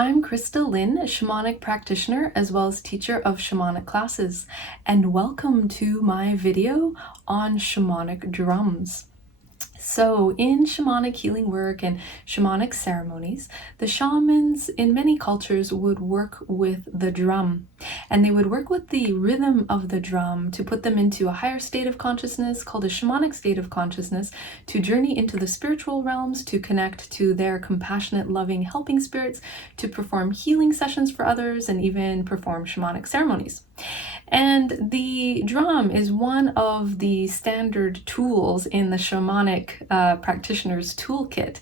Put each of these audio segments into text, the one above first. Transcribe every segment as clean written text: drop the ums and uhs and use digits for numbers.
I'm Christa Lynn, a shamanic practitioner as well as teacher of shamanic classes, and welcome to my video on shamanic drums. So in shamanic healing work and shamanic ceremonies, the shamans in many cultures would work with the drum, and they would work with the rhythm of the drum to put them into a higher state of consciousness called a shamanic state of consciousness, to journey into the spiritual realms, to connect to their compassionate, loving, helping spirits, to perform healing sessions for others, and even perform shamanic ceremonies. And the drum is one of the standard tools in the shamanic practitioner's toolkit.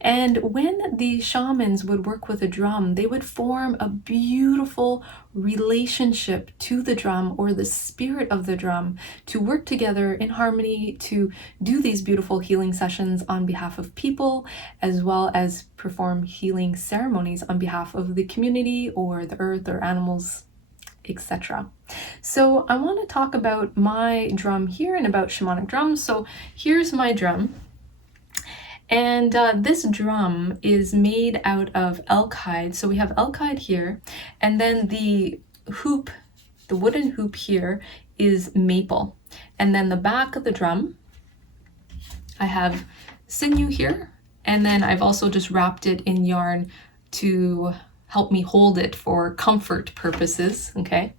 And when the shamans would work with a drum, they would form a beautiful relationship to the drum or the spirit of the drum, to work together in harmony to do these beautiful healing sessions on behalf of people, as well as perform healing ceremonies on behalf of the community or the earth or animals, etc. So I want to talk about my drum here and about shamanic drums. So here's my drum. And this drum is made out of elk hide. So we have elk hide here, and then the hoop, the wooden hoop here, is maple. And then the back of the drum, I have sinew here, and then I've also just wrapped it in yarn to help me hold it for comfort purposes, okay?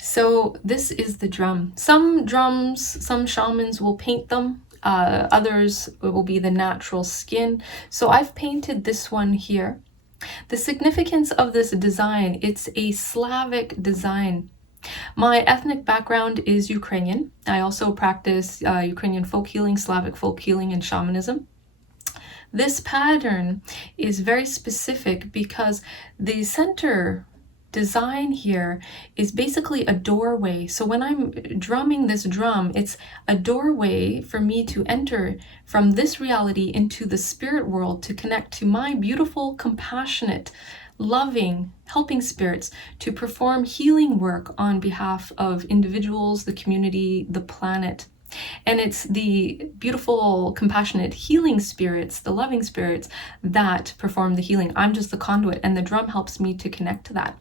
So this is the drum. Some drums, some shamans will paint them. Others will be the natural skin. So I've painted this one here. The significance of this design, it's a Slavic design. My ethnic background is Ukrainian. I also practice Ukrainian folk healing, Slavic folk healing, and shamanism. This pattern is very specific because the center design here is basically a doorway. So when I'm drumming this drum, it's a doorway for me to enter from this reality into the spirit world, to connect to my beautiful, compassionate, loving, helping spirits, to perform healing work on behalf of individuals, the community, the planet. And it's the beautiful, compassionate, healing spirits, the loving spirits, that perform the healing. I'm just the conduit, and the drum helps me to connect to that.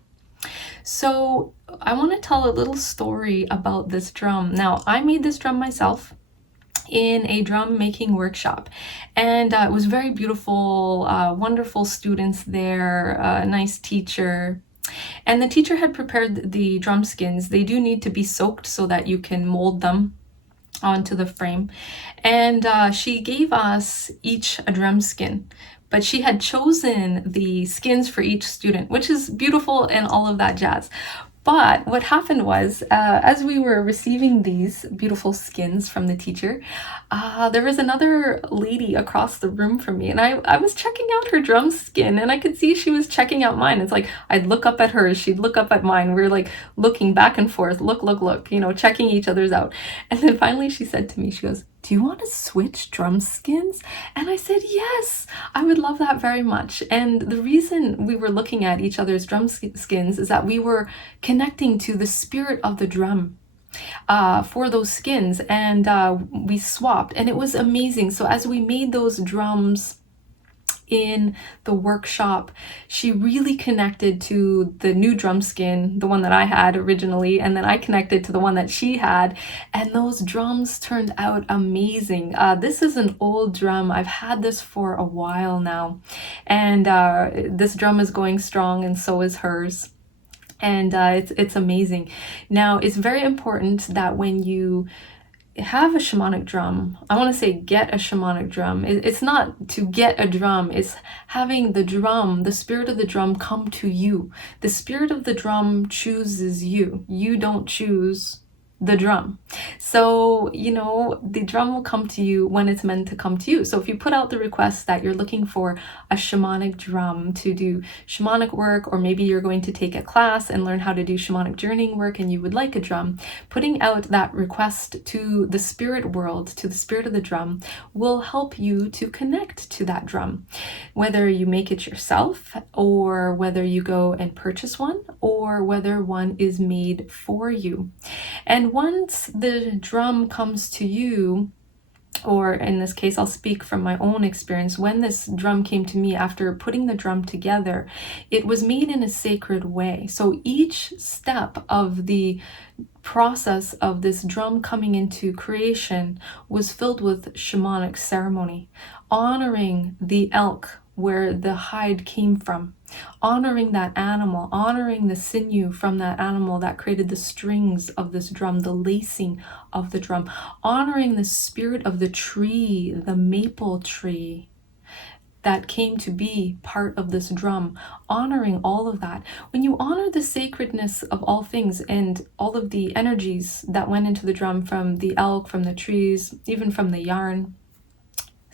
So I want to tell a little story about this drum. Now, I made this drum myself in a drum making workshop, and it was very beautiful, wonderful students there, a nice teacher. And the teacher had prepared the drum skins. They do need to be soaked so that you can mold them onto the frame. And she gave us each a drum skin, but she had chosen the skins for each student, which is beautiful and all of that jazz. But what happened was, as we were receiving these beautiful skins from the teacher, there was another lady across the room from me, and I was checking out her drum skin, and I could see she was checking out mine. It's like I'd look up at hers, she'd look up at mine. We're like looking back and forth, look, you know, checking each other's out. And then finally she said to me, she goes, "Do you want to switch drum skins?" And I said, yes, I would love that very much. And the reason we were looking at each other's drum skins is that we were connecting to the spirit of the drum for those skins, and we swapped, and it was amazing. So as we made those drums in the workshop, she really connected to the new drum skin, the one that I had originally, and then I connected to the one that she had, and those drums turned out amazing. This is an old drum. I've had this for a while now, and this drum is going strong, and so is hers. And it's amazing. Now, it's very important that when you have a shamanic drum, I want to say get a shamanic drum. It's not to get a drum, it's having the drum, the spirit of the drum, come to you. The spirit of the drum chooses you. You don't choose the drum. So, you know, the drum will come to you when it's meant to come to you. So if you put out the request that you're looking for a shamanic drum to do shamanic work, or maybe you're going to take a class and learn how to do shamanic journeying work and you would like a drum, putting out that request to the spirit world, to the spirit of the drum, will help you to connect to that drum. Whether you make it yourself, or whether you go and purchase one, or whether one is made for you. And once the drum comes to you, or in this case, I'll speak from my own experience. When this drum came to me after putting the drum together, it was made in a sacred way. So each step of the process of this drum coming into creation was filled with shamanic ceremony, honoring the elk where the hide came from, honoring that animal, honoring the sinew from that animal that created the strings of this drum, the lacing of the drum, honoring the spirit of the tree, the maple tree that came to be part of this drum, honoring all of that. When you honor the sacredness of all things and all of the energies that went into the drum, from the elk, from the trees, even from the yarn,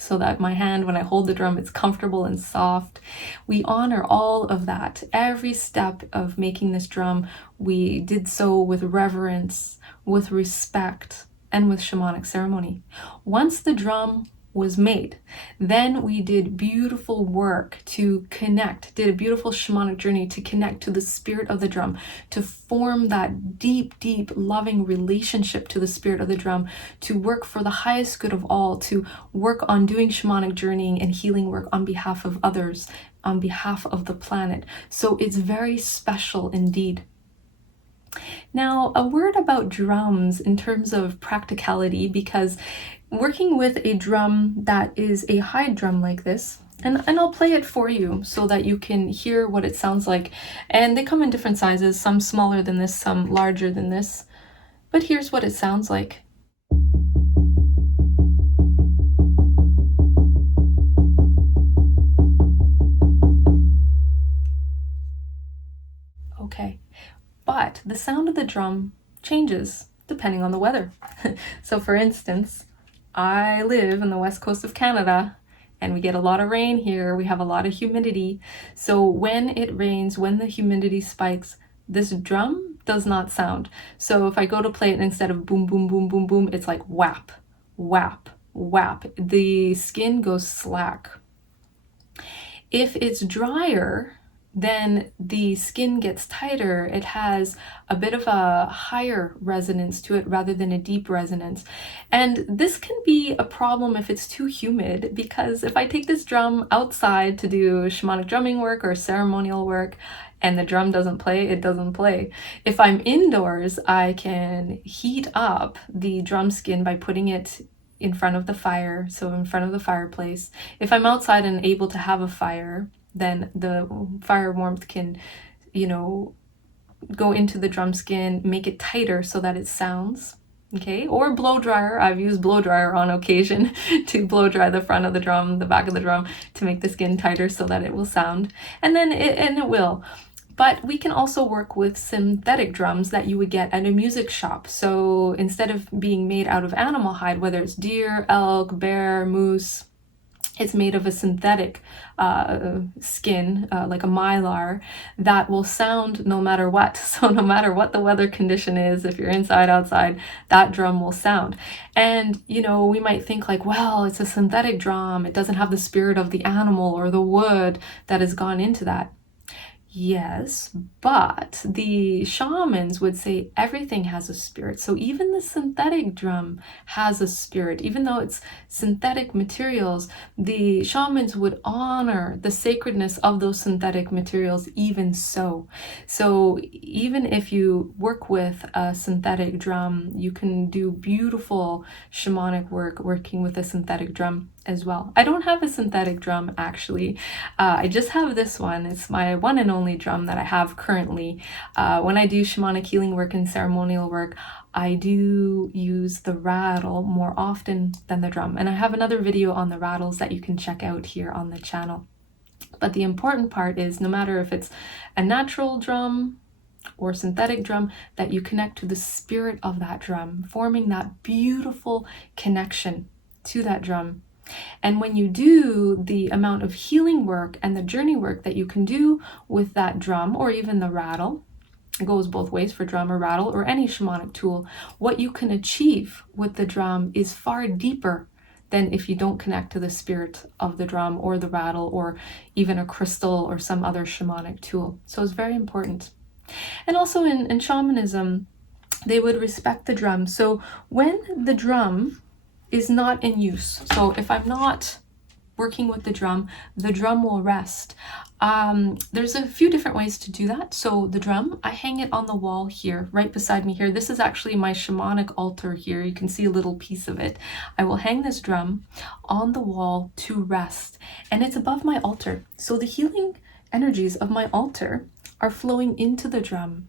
so that my hand, when I hold the drum, it's comfortable and soft. We honor all of that. Every step of making this drum, we did so with reverence, with respect, and with shamanic ceremony. Once the drum was made, then we did beautiful work to connect, did a beautiful shamanic journey to connect to the spirit of the drum, to form that deep, deep, loving relationship to the spirit of the drum, to work for the highest good of all, to work on doing shamanic journeying and healing work on behalf of others, on behalf of the planet. So it's very special indeed. Now, a word about drums in terms of practicality, because working with a drum that is a hide drum like this, and I'll play it for you so that you can hear what it sounds like. And they come in different sizes, some smaller than this, some larger than this. But here's what it sounds like. Okay, but the sound of the drum changes depending on the weather. So for instance, I live in the west coast of Canada and we get a lot of rain here. We have a lot of humidity. So when it rains, when the humidity spikes, this drum does not sound. So if I go to play it, instead of boom, boom, boom, boom, boom, it's like whap, whap, whap. The skin goes slack. If it's drier, then the skin gets tighter. It has a bit of a higher resonance to it rather than a deep resonance. And this can be a problem if it's too humid, because if I take this drum outside to do shamanic drumming work or ceremonial work and the drum doesn't play, it doesn't play. If I'm indoors, I can heat up the drum skin by putting it in front of the fire, so in front of the fireplace. If I'm outside and able to have a fire, then the fire warmth can, go into the drum skin, make it tighter so that it sounds, okay? Or blow dryer. I've used blow dryer on occasion to blow dry the front of the drum, the back of the drum, to make the skin tighter so that it will sound. And then it will. But we can also work with synthetic drums that you would get at a music shop. So instead of being made out of animal hide, whether it's deer, elk, bear, moose, it's made of a synthetic skin, like a mylar, that will sound no matter what. So no matter what the weather condition is, if you're inside, outside, that drum will sound. And, we might think like, well, it's a synthetic drum. It doesn't have the spirit of the animal or the wood that has gone into that. Yes, but the shamans would say everything has a spirit. So even the synthetic drum has a spirit. Even though it's synthetic materials, the shamans would honor the sacredness of those synthetic materials even so. So even if you work with a synthetic drum, you can do beautiful shamanic work working with a synthetic drum as well. I don't have a synthetic drum actually. I just have this one. It's my one and only drum that I have currently. When I do shamanic healing work and ceremonial work, I do use the rattle more often than the drum. And I have another video on the rattles that you can check out here on the channel. But the important part is, no matter if it's a natural drum or synthetic drum, that you connect to the spirit of that drum, forming that beautiful connection to that drum. And when you do the amount of healing work and the journey work that you can do with that drum, or even the rattle, it goes both ways for drum or rattle or any shamanic tool, what you can achieve with the drum is far deeper than if you don't connect to the spirit of the drum or the rattle or even a crystal or some other shamanic tool. So it's very important. And also in shamanism, they would respect the drum. So when the drum is not in use. So if I'm not working with the drum will rest. There's a few different ways to do that. So the drum, I hang it on the wall here, right beside me here. This is actually my shamanic altar here. You can see a little piece of it. I will hang this drum on the wall to rest, and it's above my altar. So the healing energies of my altar are flowing into the drum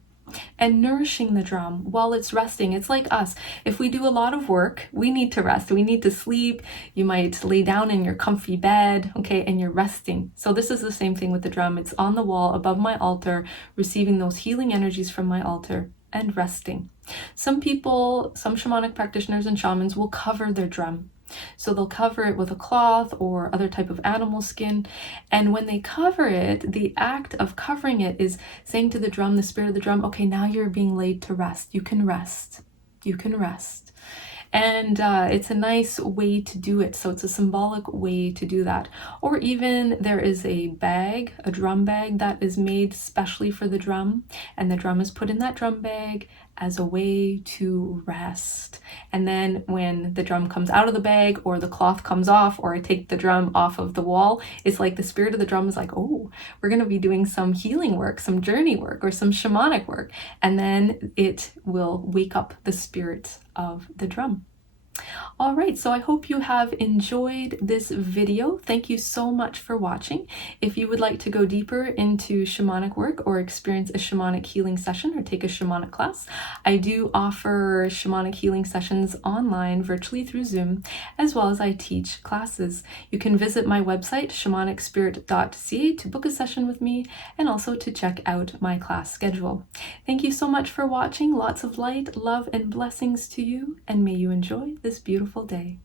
and nourishing the drum while it's resting. It's like us. If we do a lot of work, we need to rest. We need to sleep. You might lay down in your comfy bed, okay, and you're resting. So this is the same thing with the drum. It's on the wall above my altar, receiving those healing energies from my altar and resting. Some people, some shamanic practitioners and shamans will cover their drum. So they'll cover it with a cloth or other type of animal skin. And when they cover it, the act of covering it is saying to the drum, the spirit of the drum, okay, now you're being laid to rest. You can rest. You can rest. And it's a nice way to do it. So it's a symbolic way to do that. Or even there is a bag, a drum bag that is made specially for the drum. And the drum is put in that drum bag as a way to rest. And then when the drum comes out of the bag or the cloth comes off, or I take the drum off of the wall, it's like the spirit of the drum is like, oh, we're going to be doing some healing work, some journey work, or some shamanic work. And then it will wake up the spirit of the drum. All right, so I hope you have enjoyed this video. Thank you so much for watching. If you would like to go deeper into shamanic work or experience a shamanic healing session or take a shamanic class, I do offer shamanic healing sessions online virtually through Zoom, as well as I teach classes. You can visit my website, shamanicspirit.ca, to book a session with me and also to check out my class schedule. Thank you so much for watching. Lots of light, love, and blessings to you, and may you enjoy this beautiful day.